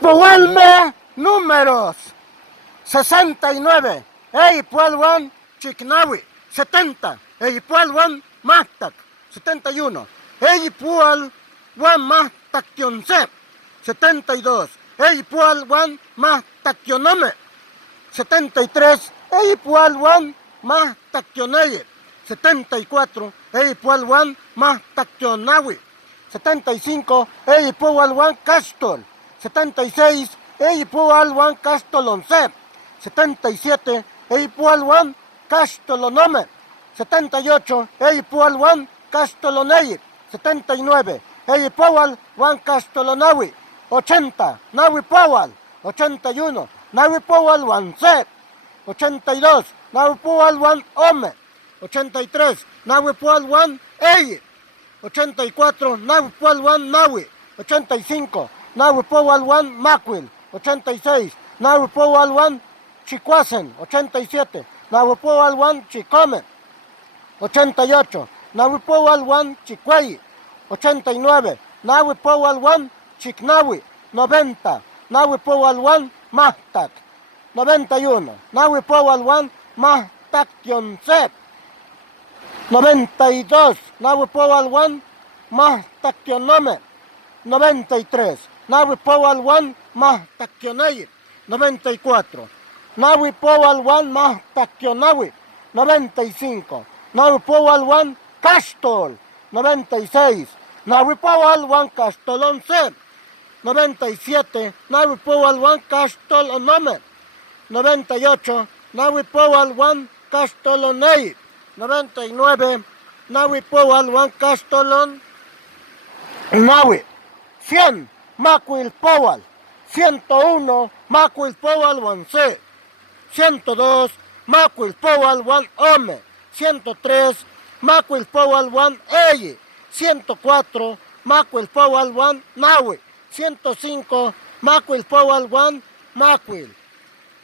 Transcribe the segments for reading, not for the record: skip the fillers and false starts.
Chipuelme números 69. Puelwan Chicnawi 70. Puelwan Mahtac 71. Puelwan Mahtac 72. Puelwan Mahtac 73. Puelwan Mahtac 74. Puelwan Mahtac 75. Puelwan Castol 76. Puelwan Castol 11. 77. Puelwan Castol 9. 78. Puelwan Castol 9. 79. Puelwan Castol 9. 80. Nawi Puel 81. Nawi Puelwan C. 82. Nawi Puelwan Ome. 83. Nawi Puelwan Ey. 84. Nawi Puelwan Nawi. 85. Nawi Puelwan Macuil. 86. Nawi Puelwan Chicuasen. 87. Nawi Puelwan Chicome. 88. Nawi Puelwan Chicuey. 89. Nawi Puelwan Chicnawi. 90. Nawi Puelwan Mahtac. 91. Nawi Puelwan Mahtac Tioncep. 92. Nawi Puelwan Mahtac Tionome. 93. Nawi Puelwan Mahtac Tioney. 94. Nawi Puelwan Mahtac Tionawi. 95. Nawi Puelwan Castol. 96. Nawi Puelwan Castol 11. 97. Nawi Puelwan Castol 9. 98. Nawi Puelwan Castol 9. 99. Nawi Puelwan Castol 9. 100. Macuil Puel. 101. Macuil Puelwan C. 102. Macuil Puelwan Ome. 103. Macuil Puelwan Ey. 104. Macuil Puelwan Nawi. 105. Macuil Puelwan Macuil.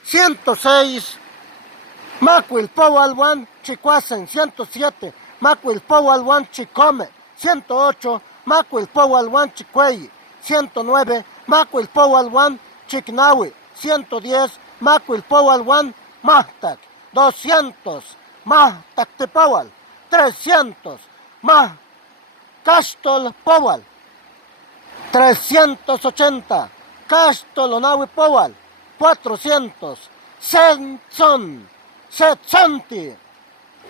106. Macuil Puelwan Chicuasen. 107. Macuil Puelwan Chicome. 108. Macuil Puelwan Chicuey. 109. Macuil Puelwan Chicnawi. 110. Macuil Puelwan Mahtac. 200. Mahtac Tipuel. 300. Castol Puel. 380. Castol Nawi Puel. 400. Setson. Setsonti.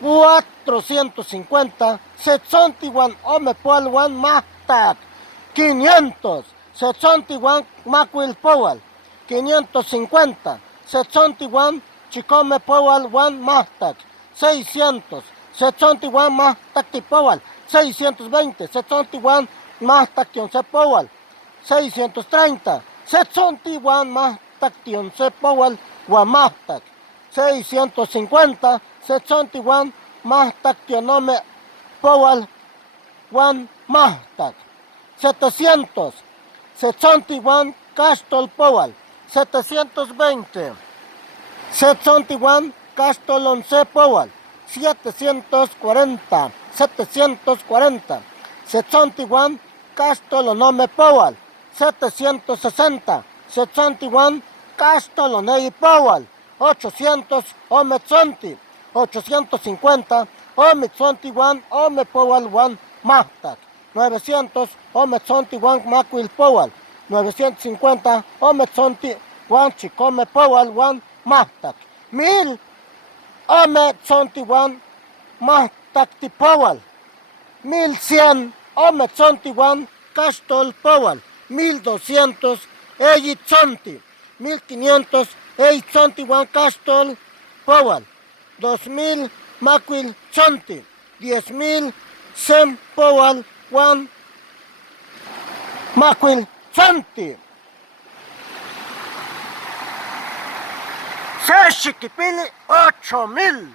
450. Setsontiwan Ome Puelwan Mahtac. 500. Setsontiwan Macuil Puel. 550. Setsontiwan Chicome Puelwan Mahtac. 600. Setsontiwan Mahtac Tipuel. 620. Setsontiwan Mahtac Tionce Puel. 630. Setsontiwan Mahtac Tionce Puel Wan Mahtac. 650. Setsontiwan Mahtac Tionome Puel Wan Mahtac. 700. Setsontiwan Castol Puel. 720. Setsontiwan Castol 11 Puel. 740. 740. Setsontiwan Castol Nome Puel. 760. Setsontiwan Castol Ney Puel. 800. Ometzonti. 850. Ometzontiwan Ome Puel Wan Mahtac. 900. Ometzontiwan Macuil Puel. 950. Ometzontiwan Chicome Puel Wan Mahtac. 1000. Ometzontiwan Mahtac Tipuel. 1100. Ometzontiwan Castol Puel. 1200. Eyitzonti. 1500. Eyitzontiwan Castol Puel. 2000. Macuil Chonti. 10,000. Sem Puel Wan Macuil Chonti. Se Chiquipili 8,000.